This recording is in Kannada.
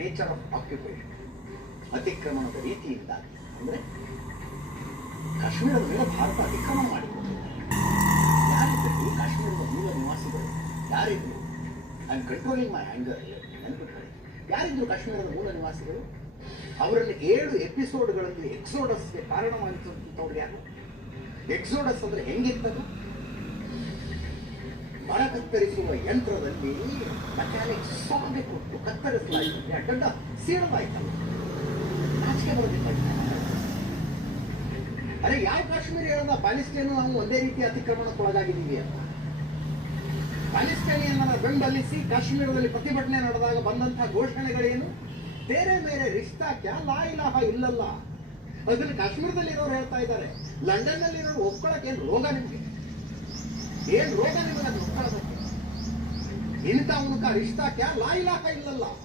ನೇಚರ್ ಆಫ್ ಆಕ್ಯುಪೇಷನ್, ಅತಿಕ್ರಮಣದ ರೀತಿಯಿಂದಾಗಿ. ಅಂದರೆ ಕಾಶ್ಮೀರದ ಮೇಲೆ ಭಾರತ ಅತಿಕ್ರಮಣ ಮಾಡಿಕೊಂಡಿದ್ದಾರೆ. ಯಾರಿದ್ರು ಕಾಶ್ಮೀರದ ಮೂಲ ನಿವಾಸಿಗಳು? ಯಾರಿದ್ರು? I am controlling my anger, ನೆನಪಿಟ್ಕೊಳ್ಳಿ. ಯಾರಿದ್ರು ಕಾಶ್ಮೀರದ ಮೂಲ ನಿವಾಸಿಗಳು? ಅವರಲ್ಲಿ 7 ಎಪಿಸೋಡ್ಗಳಲ್ಲಿ ಎಕ್ಸೋಡಸ್ಗೆ ಕಾರಣವಾಗಿರ್ತವ್ರು ಯಾರು? ಎಕ್ಸೋಡಸ್ ಅಂದ್ರೆ ಹೆಂಗಿರ್ತದ? ಮರ ಕತ್ತರಿಸುವ ಯಂತ್ರದಲ್ಲಿ ಮೆಕ್ಯಾನಿಕ್ ಸೌದೆ ಕೊಟ್ಟು ಕತ್ತರಿಸಲಾಯಿತು, ಗಡ್ಡ ಸೀಳಲಾಯ್ತಲ್ಲ, ನಾಚಿಕೆ ಬರೋದಿಲ್ಲ. ಅರೆ ಯಾವ ಕಾಶ್ಮೀರ ಹೇಳದ ಪ್ಯಾಲೆಸ್ಟೈನ್ ನಾವು ಒಂದೇ ರೀತಿ ಅತಿಕ್ರಮಣಕ್ಕೊಳಗಾಗಿದ್ದೀವಿ ಅಂತ. ಪ್ಯಾಲೆಸ್ಟೈನಿಯನ್ನ ಬೆಂಬಲಿಸಿ ಕಾಶ್ಮೀರದಲ್ಲಿ ಪ್ರತಿಭಟನೆ ನಡೆದಾಗ ಬಂದಂತಹ ಘೋಷಣೆಗಳೇನು? ಬೇರೆ ಬೇರೆ ರಿಶ್ತಾ ಕ್ಯಾ ಲಾ ಇಲಾಹ ಇಲ್ಲಲ್ಲ. ಅದನ್ನು ಕಾಶ್ಮೀರದಲ್ಲಿರೋರು ಹೇಳ್ತಾ ಇದ್ದಾರೆ. ಲಂಡನ್ ನಲ್ಲಿರೋರು ಒಪ್ಕೊಳ್ಳಕ್ಕೆ ಏನು ರೋಗ ನಿಮಗೆ? ಏನ್ ರೋಗ ನಿಮಗೆ ಅದು ಒಪ್ಕೊಳ್ಳೋದಕ್ಕೆ? ಇನ್ಕ ಉನ್ಕ ರಿಶ್ತಾ ಕ್ಯಾ ಲಾ ಇಲಾಹ ಇಲ್ಲಲ್ಲ.